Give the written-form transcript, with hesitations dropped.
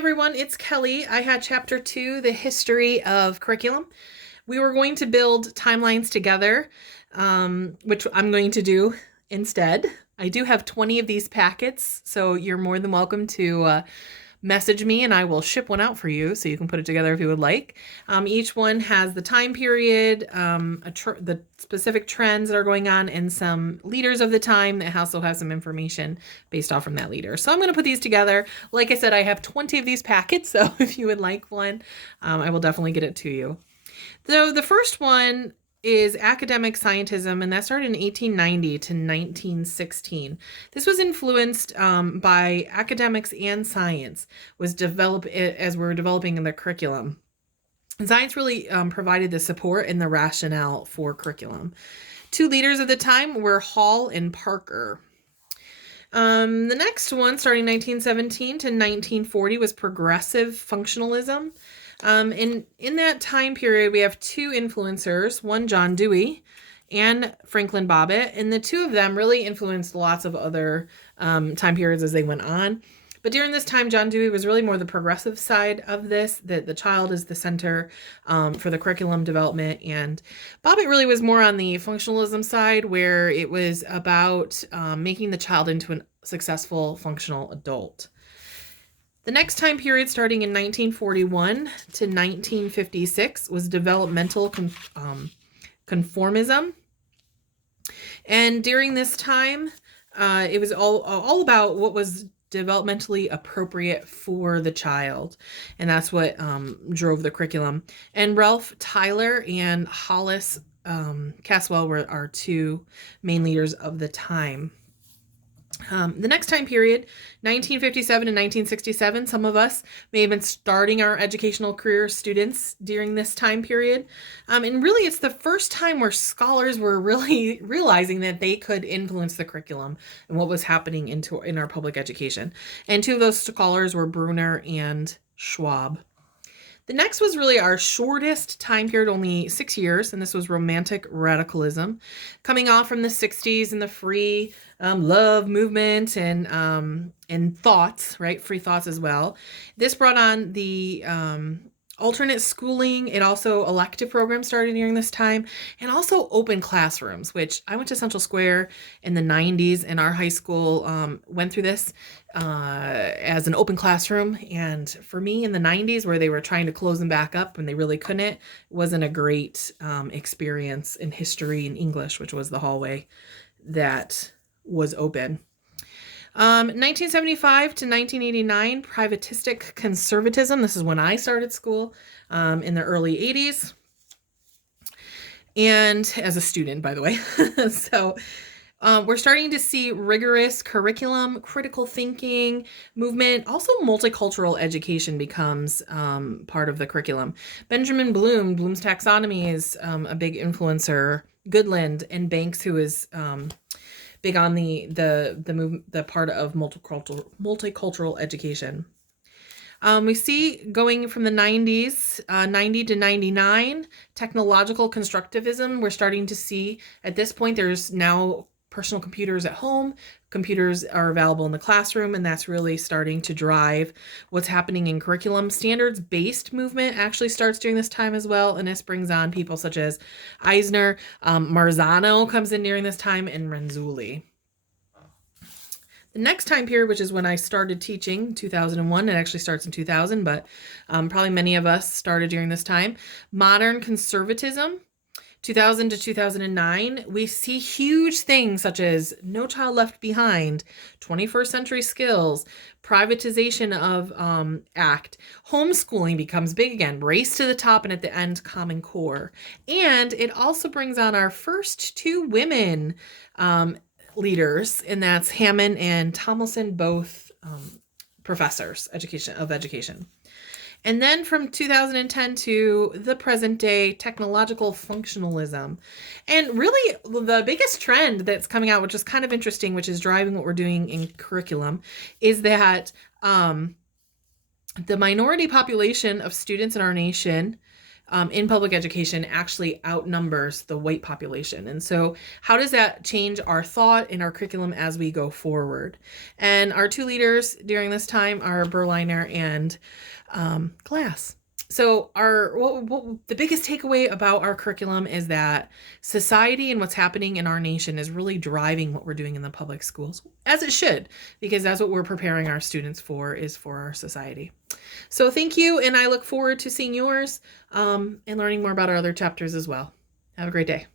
everyone, it's Kelly. I had chapter 2, the history of curriculum. We were going to build timelines together, which I'm going to do instead. I do have 20 of these packets, so you're more than welcome to message me and I will ship one out for you so you can put it together if you would like. Each one has the time period, the specific trends that are going on, and some leaders of the time that also have some information based off from that leader. So I'm going to put these together. Like I said, I have 20 of these packets, so if you would like one, I will definitely get it to you. So the first one is academic scientism, and that started in 1890 to 1916. This was influenced by academics and science, was developed as we were developing in the curriculum. And science really provided the support and the rationale for curriculum. Two leaders of the time were Hall and Parker. The next one, starting 1917 to 1940, was progressive functionalism. In that time period, we have two influencers, one John Dewey and Franklin Bobbitt, and the two of them really influenced lots of other time periods as they went on. But during this time, John Dewey was really more the progressive side of this, that the child is the center for the curriculum development. And Bobbitt really was more on the functionalism side, where it was about making the child into a successful functional adult. The next time period, starting in 1941 to 1956, was developmental conformism. And during this time, it was all about what was developmentally appropriate for the child. And that's what drove the curriculum. And Ralph Tyler and Hollis Caswell were our two main leaders of the time. The next time period, 1957 and 1967, some of us may have been starting our educational career students during this time period. And really, it's the first time where scholars were really realizing that they could influence the curriculum and what was happening in our public education. And two of those scholars were Bruner and Schwab. The next was really our shortest time period, only 6 years, and this was Romantic Radicalism, coming off from the 60s and the free love movement and thoughts, right? Free thoughts as well. This brought on the alternate schooling. It also elective programs started during this time, and also open classrooms, which I went to Central Square in the 90s, and our high school went through this as an open classroom. And for me in the 90s, where they were trying to close them back up and they really couldn't, wasn't a great experience in history and English, which was the hallway that was open. 1975 to 1989, privatistic conservatism. This is when I started school in the early 80s. And as a student, by the way. So we're starting to see rigorous curriculum, critical thinking movement. Also, multicultural education becomes part of the curriculum. Benjamin Bloom, Bloom's taxonomy is a big influencer. Goodland and Banks, who is big on the part of multicultural education. We see going from the 90s, 90 to 99, technological constructivism. We're starting to see at this point there's now personal computers at home. Computers are available in the classroom, and that's really starting to drive what's happening in curriculum. Standards-based movement actually starts during this time as well, and this brings on people such as Eisner. Marzano comes in during this time, and Renzulli. The next time period, which is when I started teaching, 2001, it actually starts in 2000, but probably many of us started during this time. Modern conservatism, 2000 to 2009, we see huge things such as No Child Left Behind, 21st Century Skills, privatization of ACT, homeschooling becomes big again, Race to the Top, and at the end, Common Core. And it also brings on our first two women leaders, and that's Hammond and Tomlinson, both professors of education. And then from 2010 to the present day, technological functionalism. And really the biggest trend that's coming out, which is kind of interesting, which is driving what we're doing in curriculum, is that the minority population of students in our nation in public education actually outnumbers the white population. And so, how does that change our thought and our curriculum as we go forward? And our two leaders during this time are Berliner and Glass. So the biggest takeaway about our curriculum is that society and what's happening in our nation is really driving what we're doing in the public schools, as it should, because that's what we're preparing our students for, is for our society. So thank you, and I look forward to seeing yours and learning more about our other chapters as well. Have a great day.